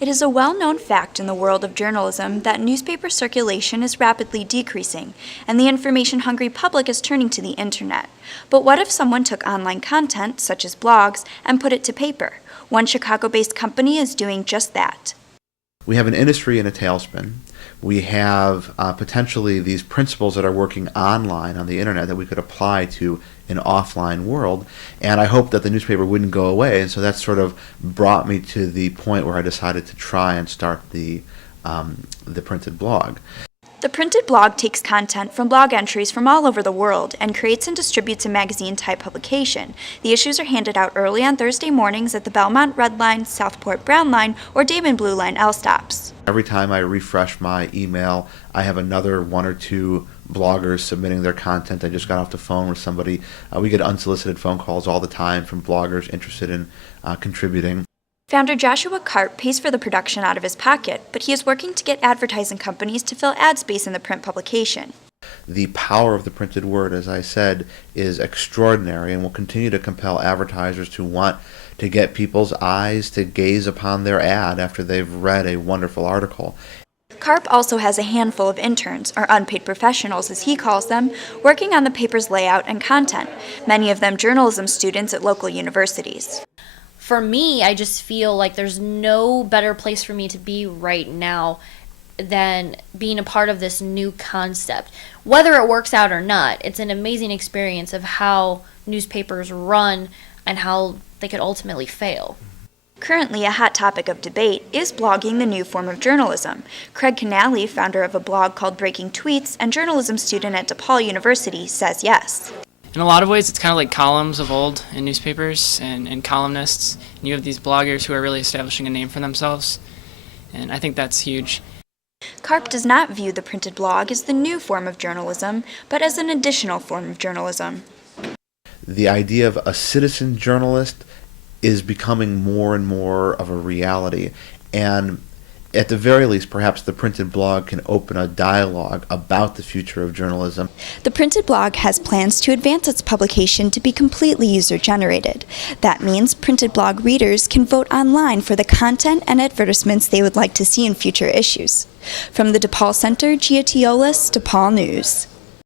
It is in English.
It is a well-known fact in the world of journalism that newspaper circulation is rapidly decreasing, and the information-hungry public is turning to the internet. But what if someone took online content, such as blogs, and put it to paper? One Chicago-based company is doing just that. We have an industry in a tailspin. We have potentially these principles that are working online on the internet that we could apply to an offline world, and I hope that the newspaper wouldn't go away, and so that sort of brought me to the point where I decided to try and start the printed blog. The Printed Blog takes content from blog entries from all over the world and creates and distributes a magazine-type publication. The issues are handed out early on Thursday mornings at the Belmont Red Line, Southport Brown Line, or Damon Blue Line L stops. Every time I refresh my email, I have another one or two bloggers submitting their content. I just got off the phone with somebody. We get unsolicited phone calls all the time from bloggers interested in contributing. Founder Joshua Karp pays for the production out of his pocket, but he is working to get advertising companies to fill ad space in the print publication. The power of the printed word, as I said, is extraordinary and will continue to compel advertisers to want to get people's eyes to gaze upon their ad after they've read a wonderful article. Karp also has a handful of interns, or unpaid professionals as he calls them, working on the paper's layout and content, many of them journalism students at local universities. For me, I just feel like there's no better place for me to be right now than being a part of this new concept. Whether it works out or not, it's an amazing experience of how newspapers run and how they could ultimately fail. Currently, a hot topic of debate is blogging the new form of journalism. Craig Canale, founder of a blog called Breaking Tweets and journalism student at DePaul University, says yes. In a lot of ways, it's kind of like columns of old in newspapers and columnists. And you have these bloggers who are really establishing a name for themselves, and I think that's huge. Karp does not view the printed blog as the new form of journalism, but as an additional form of journalism. The idea of a citizen journalist is becoming more and more of a reality, and at the very least, perhaps the printed blog can open a dialogue about the future of journalism. The printed blog has plans to advance its publication to be completely user-generated. That means printed blog readers can vote online for the content and advertisements they would like to see in future issues. From the DePaul Center, Gia Teolis, DePaul News.